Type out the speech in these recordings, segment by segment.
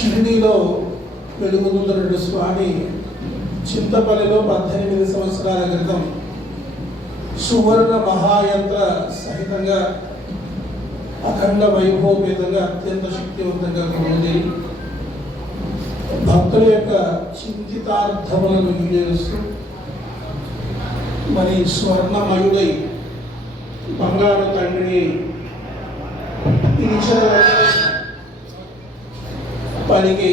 షిరిడీలో వెలుగుతున్నటువంటి స్వామి చింతపల్లిలో 18 సంవత్సరాల క్రితం సువర్ణ మహాయంత్ర సహితంగా అఖండ వైభవపేతంగా అత్యంత శక్తివంతంగా కొనుగోలు భక్తుల యొక్క చింతితార్థములను ఈడేరుస్తూ మరి స్వర్ణమయుడై బంగారు తండ్రిని పనికి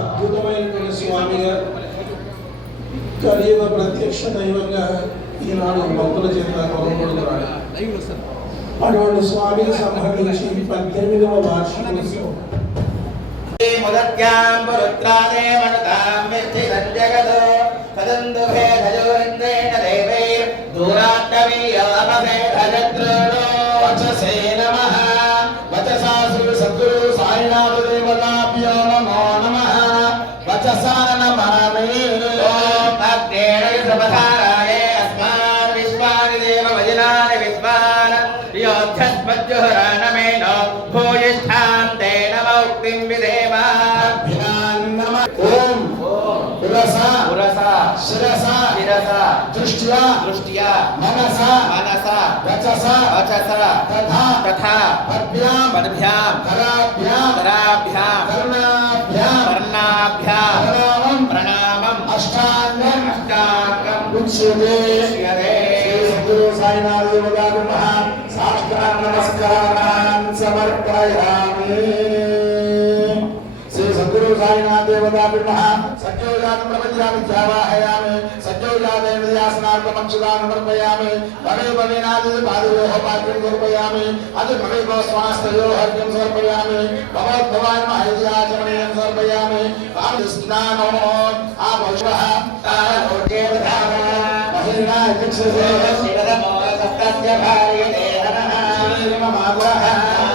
అద్భుతమైనటువంటి స్వామిగా కలియుగ ప్రత్యక్ష దైవంగా ఈనాడు భక్తుల చేత కొనుగోలుతున్నాడు. అటువంటి స్వామికి సంబంధించి 18వ వార్షికోత్సవం दृष्टिया मनसा वचसा तथा पद्भ्याम कराभ्याम वर्णाभ्याम प्रणामम् अष्टांगम् उच्यते। सद्गुरु साईनाथ देवता साष्टांग नमस्कारान् समर्पयामि। श्री सद्गुरु साईनाथ देवता सज्जोजातं प्रपद्यामि ध्यावाहयामि। सज्जोजातेन ध्यासनार्थमक्षदानं समर्पयामि। भवे भवेनादि पादयोः पाद्यं समर्पयामि। अदि भवे भवस्वास्तयोः अर्घ्यं समर्पयामि। भवद्भवान् महत्याचमनीयं समर्पयामि। कामस्नानो आभवः तारोग्यवधाना महिला चक्षुषे शिवदमो सप्तस्य भार्यते नमः। श्रीममावः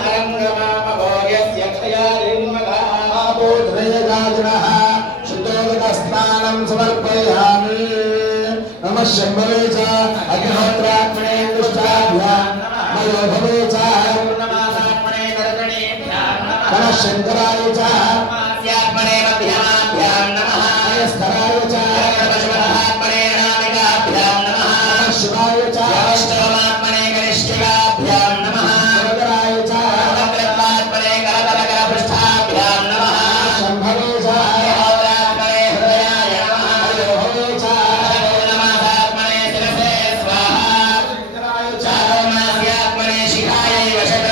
अरङ्गमामभोगस्य क्षयालिन्मगा बोधनयगादिनः शुद्धोदकस्नानं समर्पयामि। नमः शम्भवे च अग्निहोत्रात्मने दुष्टाभ्यां मयो भवे च पूर्णमासात्मने दर्शनेभ्यां नमः शङ्कराय च स्यात्मने मध्याभ्यां नमः स्तराय च पशुपतात्मने नामिकाभ्यां नमः शिवाय च अष्टमात्मने कनिष्ठिकाभ्यां नमः सोदराय च वक्रत्वात्मने करतलकरपृष्ठाभ्यां नमः शम्भवे च होत्रात्मने हृदयाय नमः मयो भवे च पूर्णमासात्मने शिरसे स्वाहा शङ्कराय च मास्यात्मने शिखाय वशक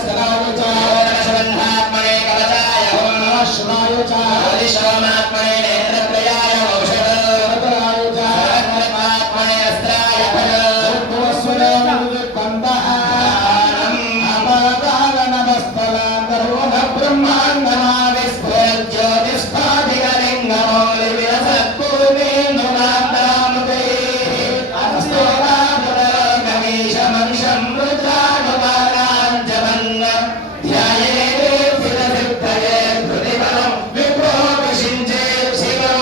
स्तराय च ओदकशबन्धात्मने कवचाय नमः शिवाय च आदिशोमात्मने नेत्रत्रयाय औषध वरदराय च रत्नत्वात्मने अस्त्राय भज भवस्वरमनुपन्तः अपदाननमस्तलान्तर्वण ब्रह्माण्डमाविस्फुरज्योतिष्ठाधिकलिङ्गमौलिविरसत्पूर्णेन्दुनाथामुखे अस्तोरामुदगमीशमनिशं रुद्रानुपाराञ्चमन्न ध्यायेत्सिद्धसिद्धये धृतिबलं विप्रोपशिञ्चेत् शिवं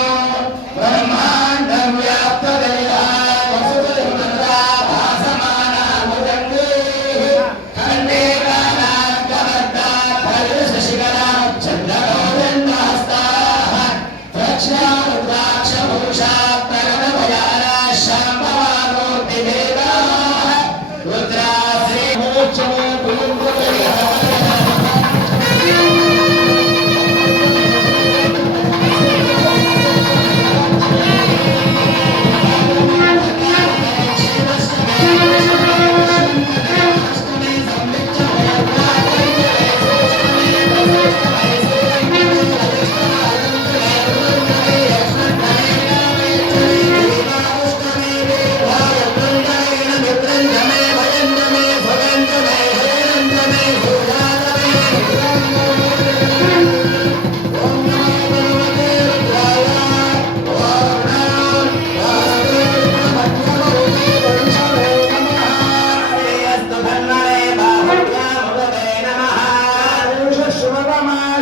ब्रह्माण्डं व्याप्तदेहाय वसुदेवमुद्राभासमानामुदङ्गे खण्डे कालाङ्कवर्धात् चन्द्रगौरन्नहस्ताः द्रक्ष्यारुद्राक्षभूषात् प्रगतभयानाः शाम्भवामूर्तिभेदाः रुद्राश्रीमोक्षमे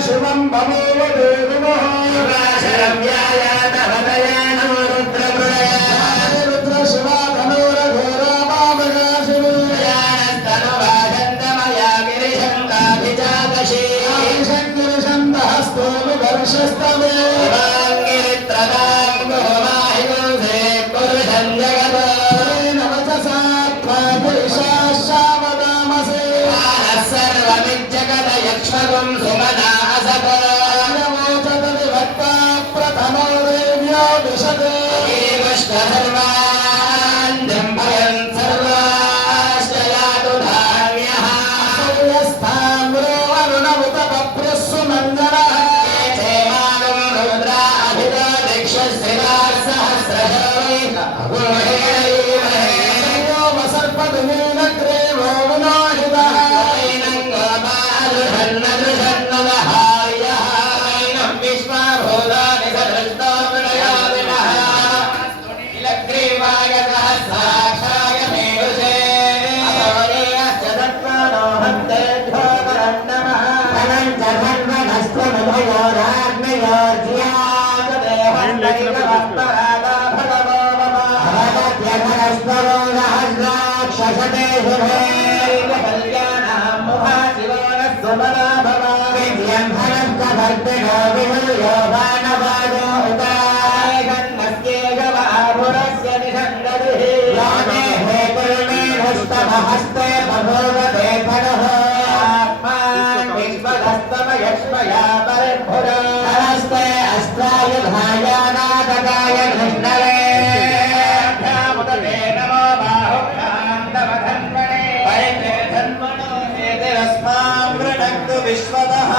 शिवं भवेव देवः रुद्र शिवा धनुर्घोरा बामगा शिव వర్షస్తమే శివాంగిరిత్రదాం గోమాహిగుంసే పురుషం జగత్ నవచసా త్వపురుషాశ్చావదామసే సర్వమిజ్జగత యక్ష్మగుం సుమనా అసత్ నమోచత విభక్తా ప్రథమో దేవ్యో విశదే సర్వాన్ జంభయన్ సర్వాశ్చయాతు ధాన్యః సర్వస్థామ్రో అరుణముత పప్రస్సు మంజరః చేమానం రుద్రా అభిదా దిక్షశ్రివార్ సహస్రశోభి అగుణేయో సర్పదుమీనగ్రే వో వినాహితః వైనం గోపాలుషన్నదృషన్నదహార్యః వైనం విశ్వభూతాని సదృష్టో వినయావినః ఇలగ్రీవాయ సహస్రాక్షాయ మేరుషే అపవరేయశ్చ దత్తానో హంతేభ్యో పరన్నమః అనంత సర్వనస్తమభయోరాగ్నయోర్జ్యాతదేవస్తైకవస్పరాదా భగవో మమ అవగత్యధరస్వరో సహస్రాక్షసతే శుభేైక కళ్యాణాం ముఖాశివో నస్సుమనా భవ విద్యం భరస్తభర్తినో విహుర్యో బాణవాదో ఉదాయగన్నస్యేగవాపురస్య నిషంగరిః యామే హే కుర్మేణుస్తమహస్తే భగవతే ఫణః ఆత్మాన్ విశ్వదస్తమయక్ష్మయా పరిభురా నమస్తే అస్త్రాయుధాయానాదకాయ కృష్ణవే భ్యాముదతే నమో బాహుభ్యాం తవ ధన్వనే పరితే ధన్వనో హేతిరస్మాం వృణక్తు విశ్వతః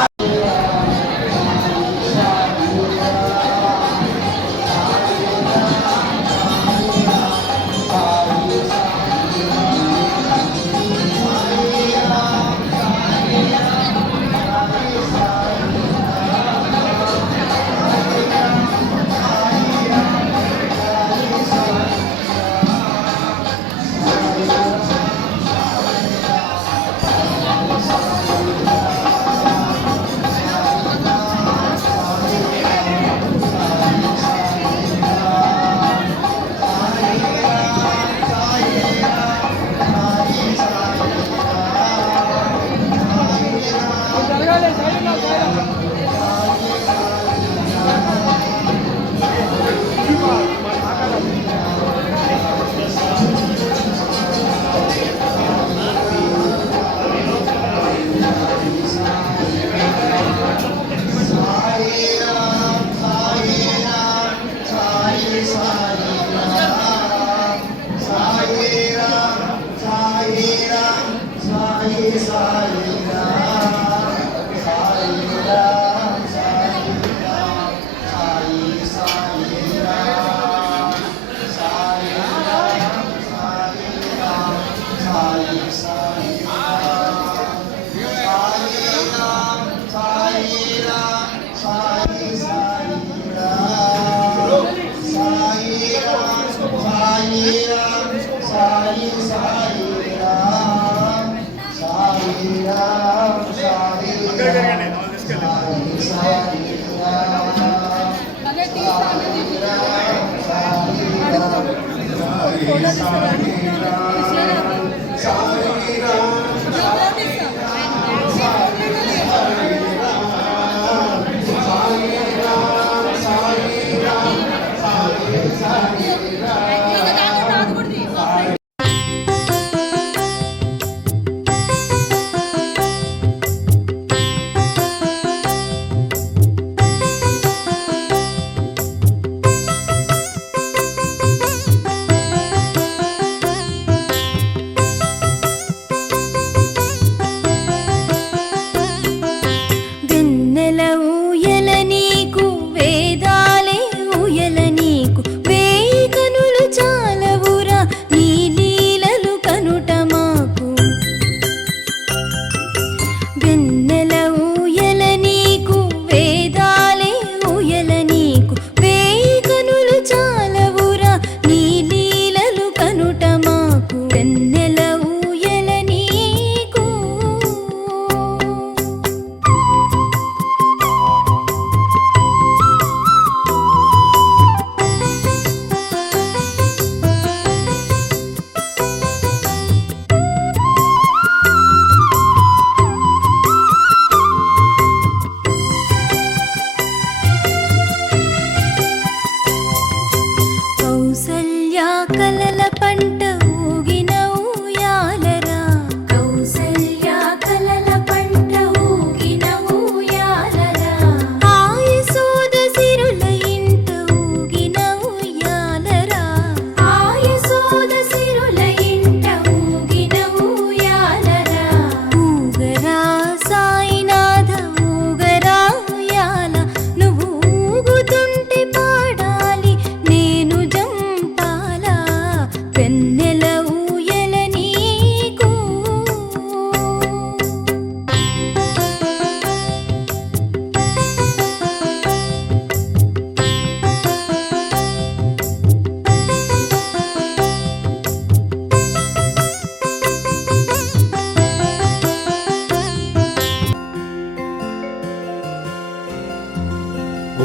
సాయి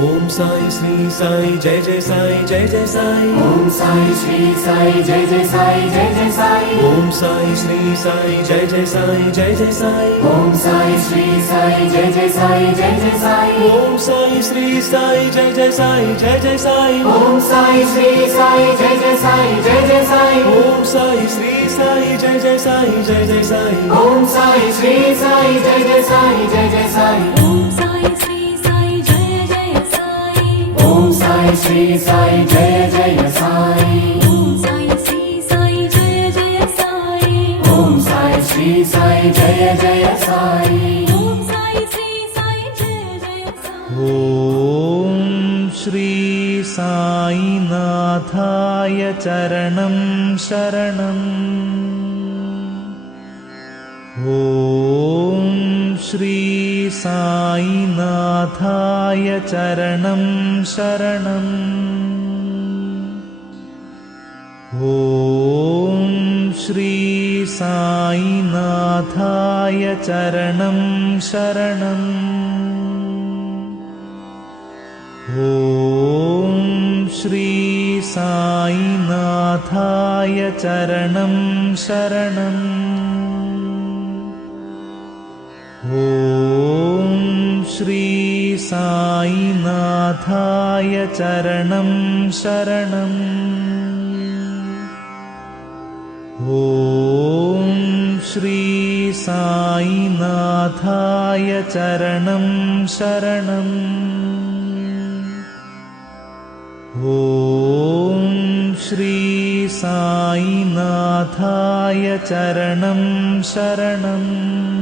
ओम साई श्री साई जय जय साई जय जय साई ओम साई श्री साई जय जय साई जय जय साई ओम साई श्री साई जय जय साई जय जय साई ओम साई श्री साई जय जय साई जय जय साई ओम साई श्री साई जय जय साई जय जय साई ओम साई श्री साई जय जय साई जय जय साई ओम साई श्री साई जय जय साई जय जय साई ओम साई श्री साई जय जय साई जय जय साई ओम साई श्री साई जय जय साई ओम साई श्री साई जय जय साई ओम साई श्री साई जय जय साई ओम साई श्री साई जय जय साई ओम साई श्री साई जय जय साई ॐ श्री साईनाथाय चरणं शरणम् ॐ श्री साईनाथाय चरणं शरणम् ॐ श्री साईनाथाय चरणं शरणम् ॐ श्री साईनाथाय चरणं शरणम् ॐ श्री साईनाथाय चरणं शरणम् ॐ श्री साईनाथाय चरणं शरणम् ॐ श्री साईनाथाय चरणं शरणम्